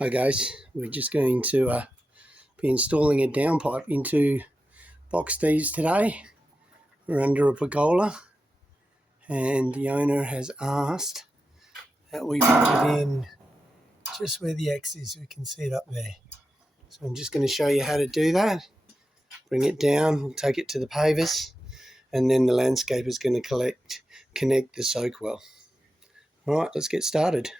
Hi guys, we're just going to be installing a downpipe into box D's today. We're under a pergola and the owner has asked that we put it in just where the X is. We can see it up there. So I'm just going to show you how to do that. Bring it down, we'll take it to the pavers, and then the landscaper is going to connect the soak well. All right, let's get started.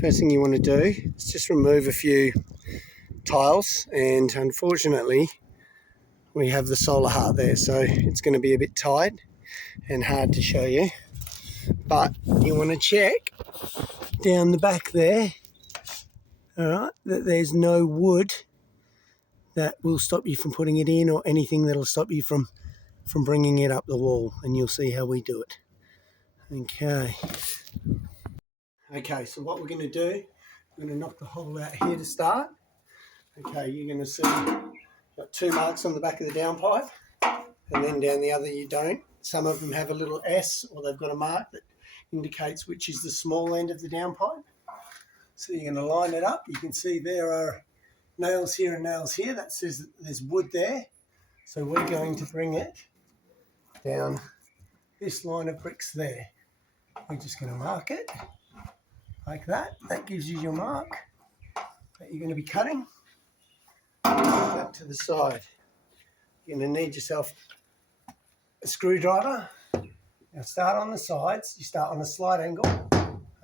First thing you want to do is just remove a few tiles, and unfortunately we have the solar heart there, so it's going to be a bit tight and hard to show you, but you want to check down the back there, all right, that there's no wood that will stop you from putting it in or anything that'll stop you from bringing it up the wall, and you'll see how we do it. Okay, so what we're going to do, we're going to knock the hole out here to start. Okay, you're going to see got two marks on the back of the downpipe, and then down the other you don't. Some of them have a little S, or they've got a mark that indicates which is the small end of the downpipe. So you're going to line it up. You can see there are nails here and nails here. That says that there's wood there. So we're going to bring it down this line of bricks there. We're just going to mark it like that. That gives you your mark that you're going to be cutting. That to the side. You're going to need yourself a screwdriver. Now start on the sides. You start on a slight angle,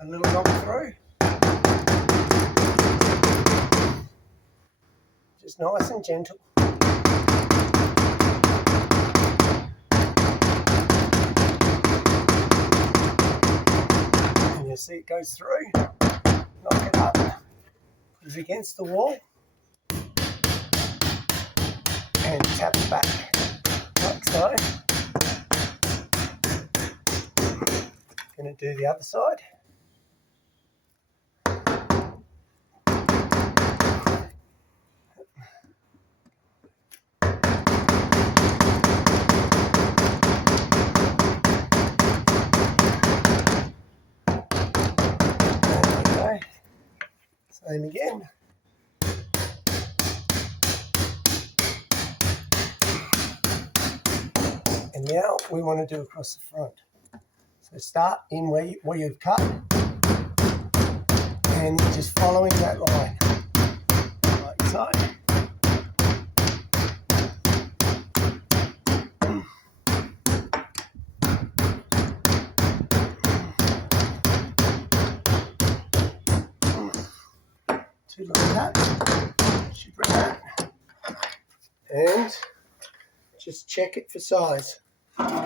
a little knock through. Just nice and gentle. And you'll see it goes through. Knock it up. Put it against the wall. And tap it back, like so. Going to do the other side. Okay, same again. And now we want to do across the front. So start in where you've cut, and just following that line, like so. Two like that, should bring that, and just check it for size.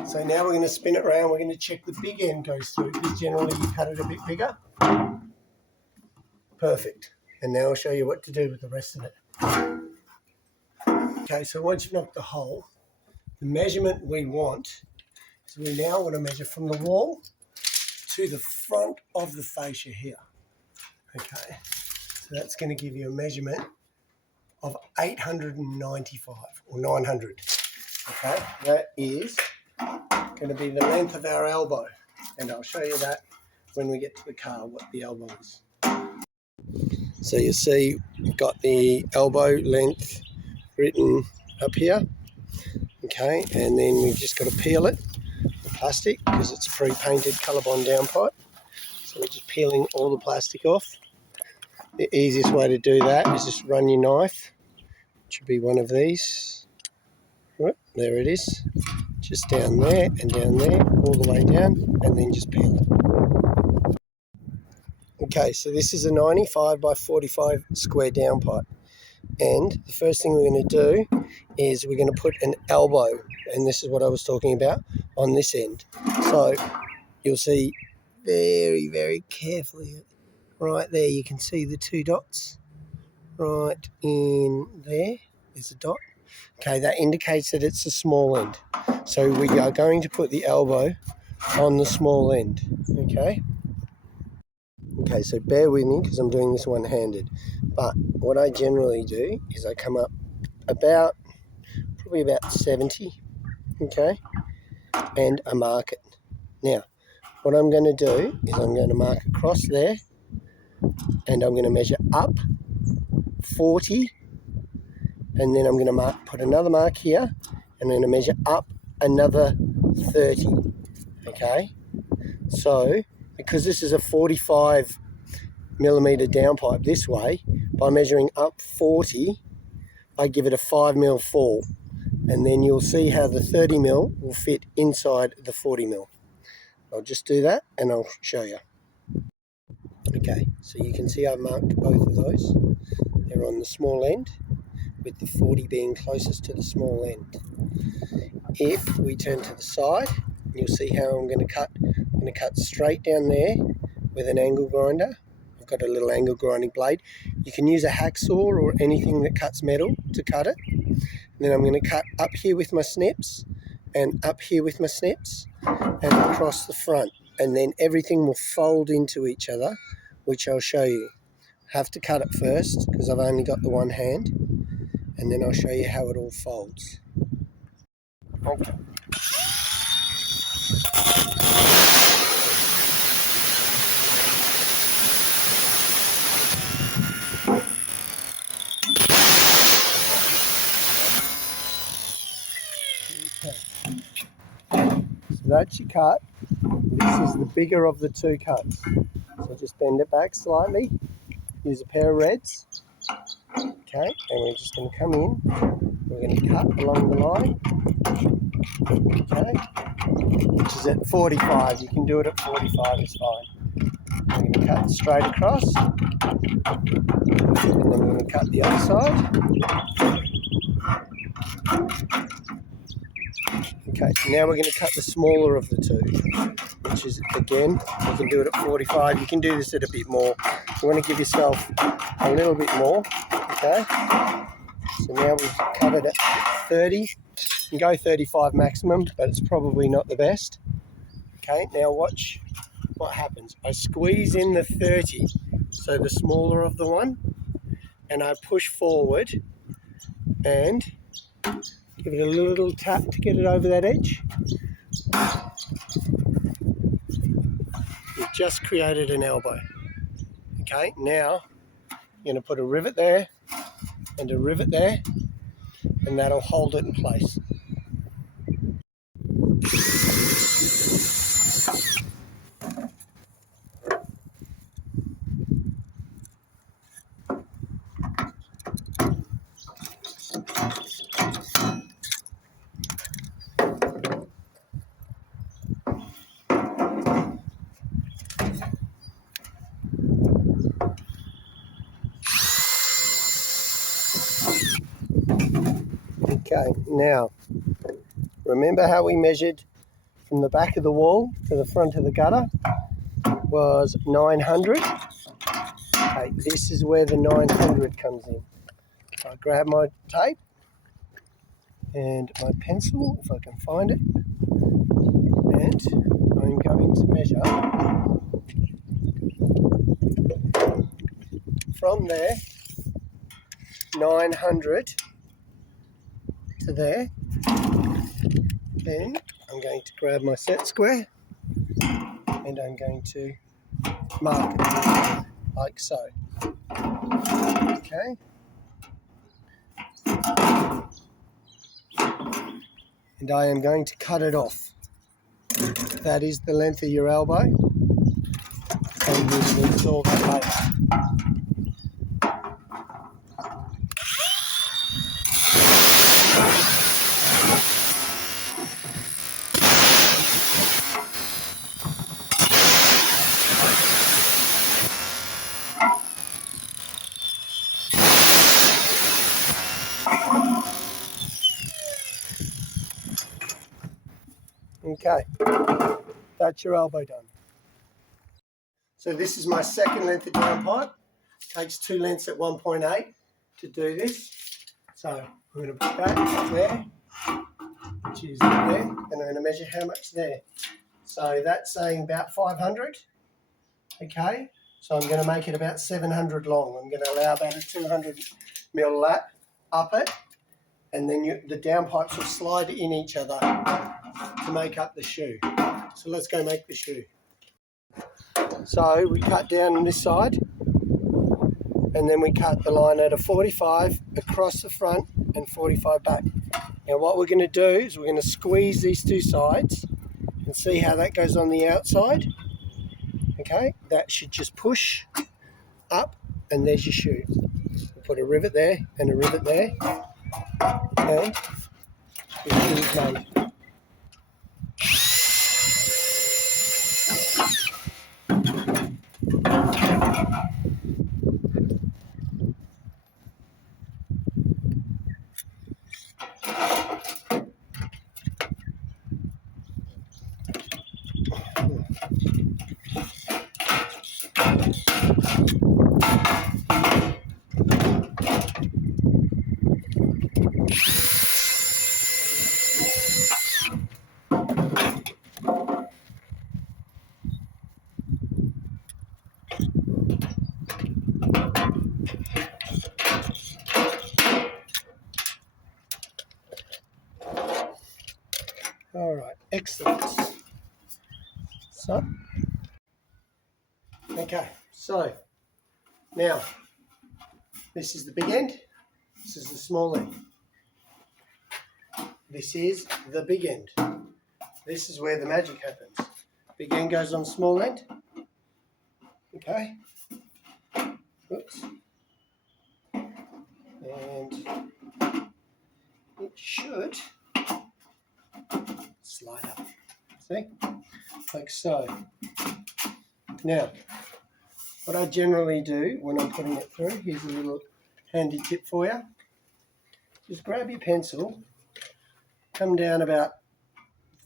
So now we're going to spin it around. We're going to check the big end goes through, because generally you cut it a bit bigger. Perfect. And now I'll show you what to do with the rest of it. Okay, so once you've knocked the hole, the measurement we want is we now want to measure from the wall to the front of the fascia here. Okay, so that's going to give you a measurement of 895 or 900. Okay, that is going to be the length of our elbow, and I'll show you that when we get to the car, what the elbow is. So you see we've got the elbow length written up here, okay, and then we've just got to peel it, the plastic, because it's a pre-painted colour-bond downpipe. So we're just peeling all the plastic off. The easiest way to do that is just run your knife, which should be one of these. Right, there it is. Just down there and down there, all the way down, and then just peel it. Okay, so this is a 95 by 45 square downpipe. And the first thing we're going to do is we're going to put an elbow, and this is what I was talking about, on this end. So you'll see very, very carefully, right there, you can see the two dots right in there. There's a dot. Okay, that indicates that it's the small end. So we are going to put the elbow on the small end, okay? Okay, so bear with me because I'm doing this one-handed. But what I generally do is I come up probably about 70, okay? And I mark it. Now, what I'm going to do is I'm going to mark across there, and I'm going to measure up 40, and then I'm going to put another mark here, and I'm going to measure up another 30. Okay, so because this is a 45 millimeter downpipe this way, by measuring up 40, I give it a 5 mil fall, and then you'll see how the 30 mil will fit inside the 40 mil. I'll just do that and I'll show you. Okay, so you can see I've marked both of those. They're on the small end, with the 40 being closest to the small end. If we turn to the side, you'll see how I'm going to cut. I'm going to cut straight down there with an angle grinder. I've got a little angle grinding blade. You can use a hacksaw or anything that cuts metal to cut it. And then I'm going to cut up here with my snips, and up here with my snips, and across the front. And then everything will fold into each other, which I'll show you. I have to cut it first because I've only got the one hand, and then I'll show you how it all folds. Okay. So that's your cut. This is the bigger of the two cuts. So just bend it back slightly. Use a pair of reds. Okay, and we're just going to come in. We're going to cut along the line. Okay, which is at 45. You can do it at 45, it's fine. We're going to cut straight across. And then we're going to cut the other side. Okay, so now we're going to cut the smaller of the two, which is, again, you can do it at 45. You can do this at a bit more. You want to give yourself a little bit more, okay? So now we've cut it at 30. You can go 35 maximum, but it's probably not the best. Okay, now watch what happens. I squeeze in the 30, so the smaller of the one, and I push forward and give it a little tap to get it over that edge. We've just created an elbow. Okay, now I'm going to put a rivet there and a rivet there, and that'll hold it in place. Okay, now remember how we measured from the back of the wall to the front of the gutter was 900. Okay, this is where the 900 comes in. So I grab my tape and my pencil, if I can find it, and I'm going to measure from there, 900 to there. Then I'm going to grab my set square and I'm going to mark it like so. Okay. And I am going to cut it off. That is the length of your elbow, and we will install that later. Okay, that's your elbow done. So this is my second length of downpipe. Takes 2 lengths at 1.8 to do this. So I'm going to put that there, which is there, and I'm going to measure how much there. So that's saying about 500. Okay, so I'm going to make it about 700 long. I'm going to allow about a 200 mil lap up it, and then the downpipes will slide in each other to make up the shoe. So let's go make the shoe. So we cut down on this side, and then we cut the line at a 45 across the front and 45 back. Now what we're going to do is we're going to squeeze these two sides and see how that goes on the outside. Okay, that should just push up, and there's your shoe. We'll put a rivet there and a rivet there. Okay, your shoe is made. All right, excellent. So, okay, so now this is the big end, this is the small end. This is the big end. This is where the magic happens. Big end goes on small end. Okay. Oops. And it should slide up. See? Like so. Now, what I generally do when I'm putting it through, here's a little handy tip for you. Just grab your pencil, come down about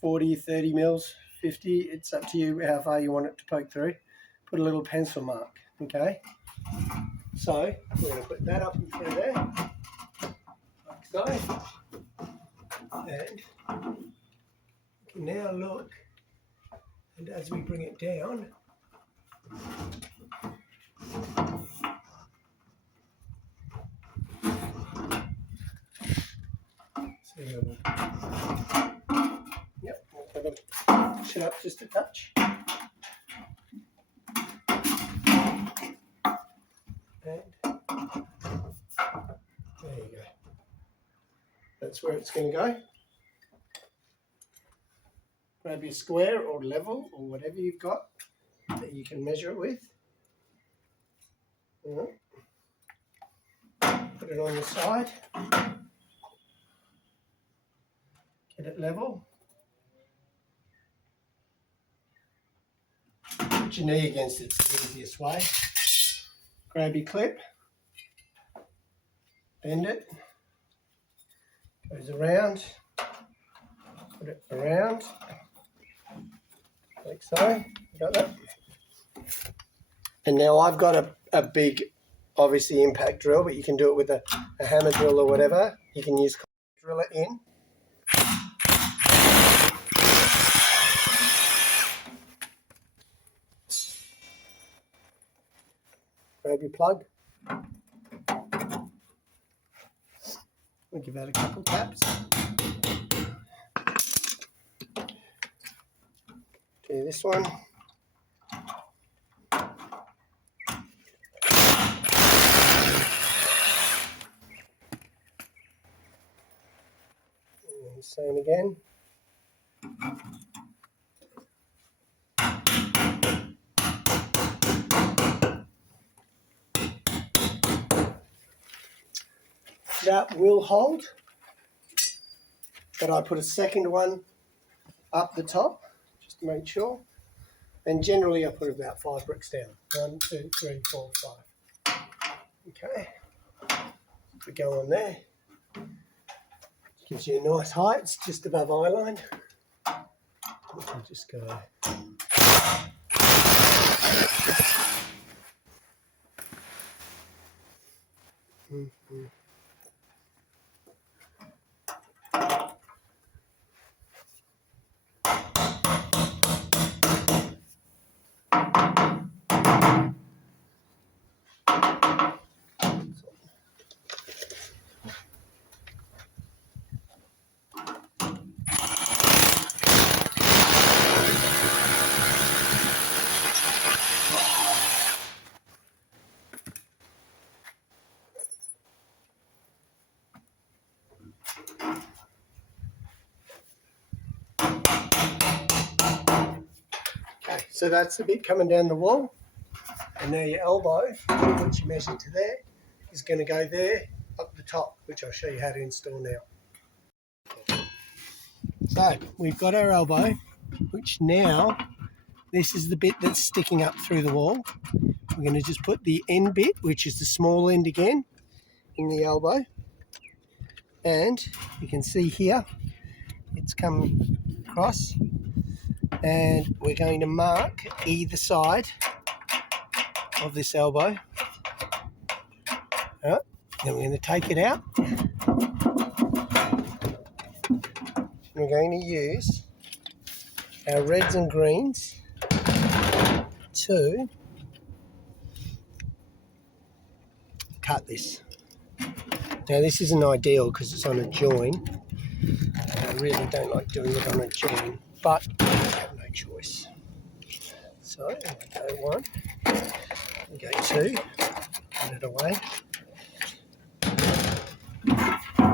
40, 30 mils, 50, it's up to you how far you want it to poke through. Put a little pencil mark, okay? So, we're going to put that up and through there, like so. And you can now look, and as we bring it down, yep, we'll push it up just a touch. And there you go. That's where it's going to go. Grab your square or level or whatever you've got that you can measure it with. Put it on the side. Get it level. Put your knee against it, it's the easiest way. Grab your clip. Bend it. Goes around. Put it around. Like so. You got that? And now I've got a big, obviously, impact drill, but you can do it with a hammer drill or whatever. You can use drill it in. Grab your plug. We'll give that a couple taps. Do this one. And same again. That will hold, but I put a second one up the top just to make sure, and generally I put about 5 bricks down. 1, 2, 3, 4, 5. Okay, we go on there. Gives you a nice height, it's just above eye line. We can just go. So that's the bit coming down the wall. And now your elbow, which you measured to there, is going to go there up the top, which I'll show you how to install now. So we've got our elbow, which now, this is the bit that's sticking up through the wall. We're going to just put the end bit, which is the small end again, in the elbow. And you can see here, it's come across. And we're going to mark either side of this elbow. All right, then we're going to take it out. And we're going to use our reds and greens to cut this. Now this isn't ideal because it's on a join. I really don't like doing it on a join, but I have no choice. So I'm going to go 1, and go 2, cut it away.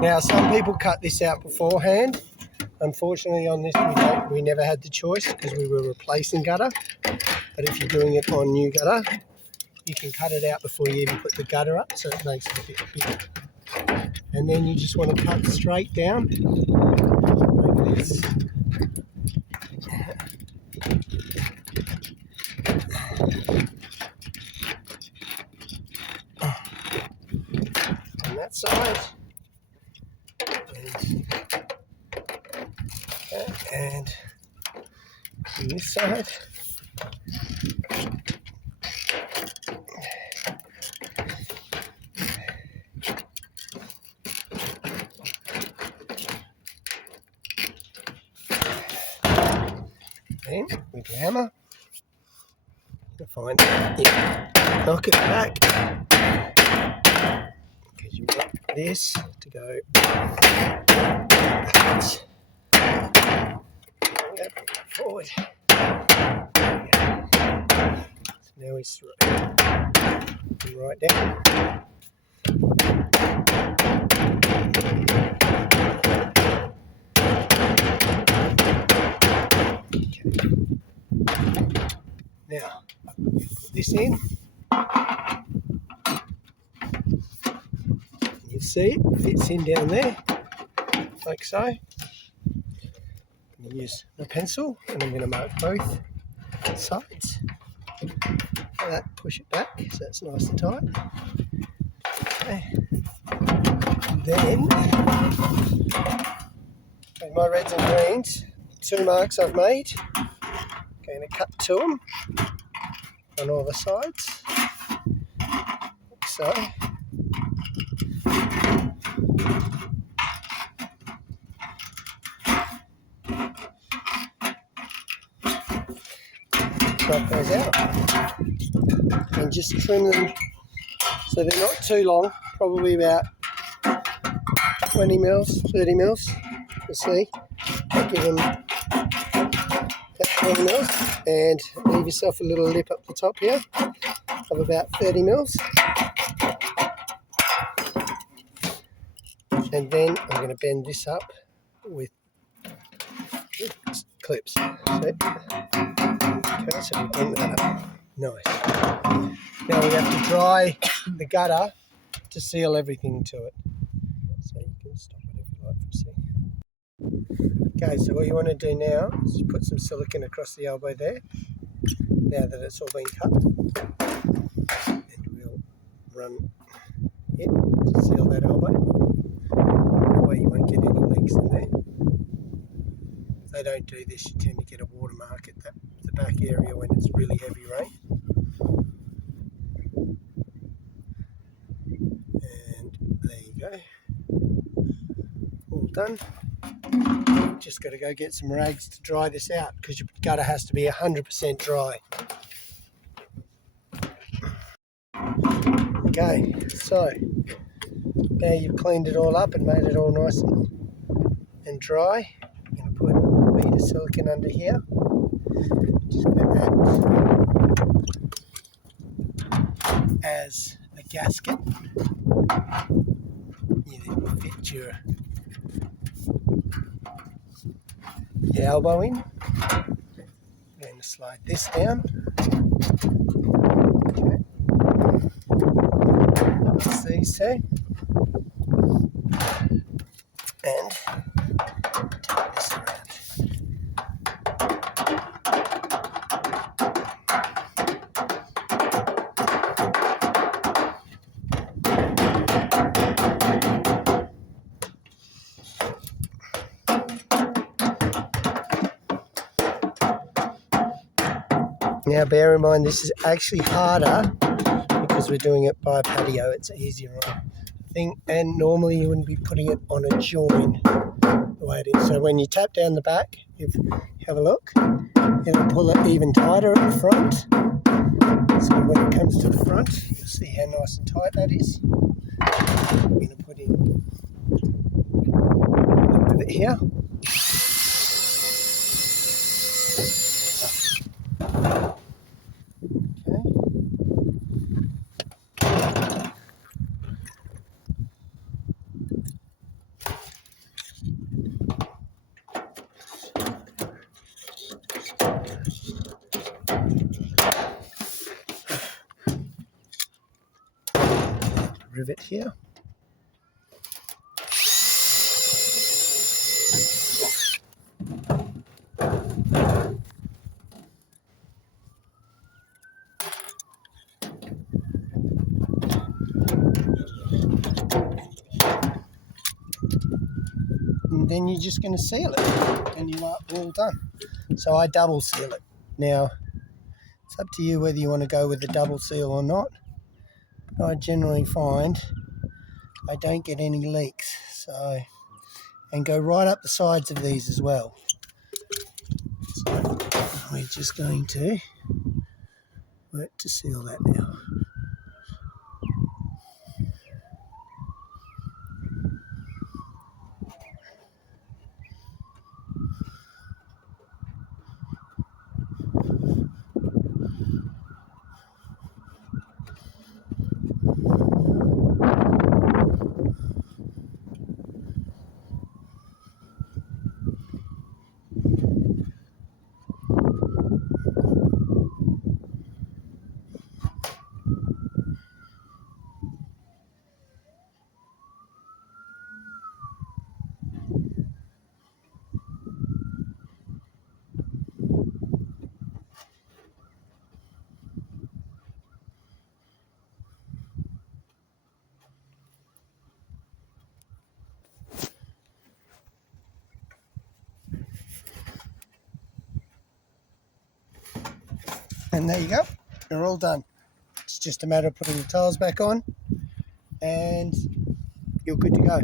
Now some people cut this out beforehand. Unfortunately on this we never had the choice because we were replacing gutter. But if you're doing it on new gutter, you can cut it out before you even put the gutter up, so it makes it a bit bigger. And then you just want to cut straight down like this. On that side. And on this side. Then with your hammer, you'll find knock it back because you want this to go backwards. Bring it forward. So now he's through. And right down. Now, put this in. You see it fits in down there, like so. I'm going to use my pencil and I'm going to mark both sides. Like that, push it back so it's nice and tight. Okay. Then, with my reds and greens, 2 marks I've made. Going to cut 2 of them on all the sides, like so. Knock those out and just trim them so they're not too long, probably about 20 mils, 30 mils. You'll see. I'll give them 20 mils and leave yourself a little lip up the top here of about 30 mils. And then I'm going to bend this up with clips. See? Okay, so we bend that up. Nice. Now we have to dry the gutter to seal everything to it. So you can stop it if you like from seeing. Okay, so what you want to do now is put some silicone across the elbow there, now that it's all been cut. And we'll run it to seal that elbow. That way you won't get any leaks in there. If they don't do this, you tend to get a watermark at the back area when it's really heavy rain. And there you go. All done. Just got to go get some rags to dry this out because your gutter has to be 100% dry. Okay, so now you've cleaned it all up and made it all nice and dry. I'm going to put a bit of silicone under here. Just going to add as the gasket. You then fit your elbow in. And to slide this down. Okay. These two. And take this around. Now bear in mind this is actually harder because we're doing it by a patio. It's easier on thing, and normally you wouldn't be putting it on a join the way it is. So when you tap down the back, if you have a look, it'll pull it even tighter at the front. So when it comes to the front, you'll see how nice and tight that is. We're going to put in a bit here. Rivet here. And then you're just going to seal it and you are all done. So I double seal it. Now it's up to you whether you want to go with the double seal or not. I generally find I don't get any leaks, so, and go right up the sides of these as well. So we're just going to work to seal that now. And there you go, they're all done. It's just a matter of putting the tiles back on and you're good to go.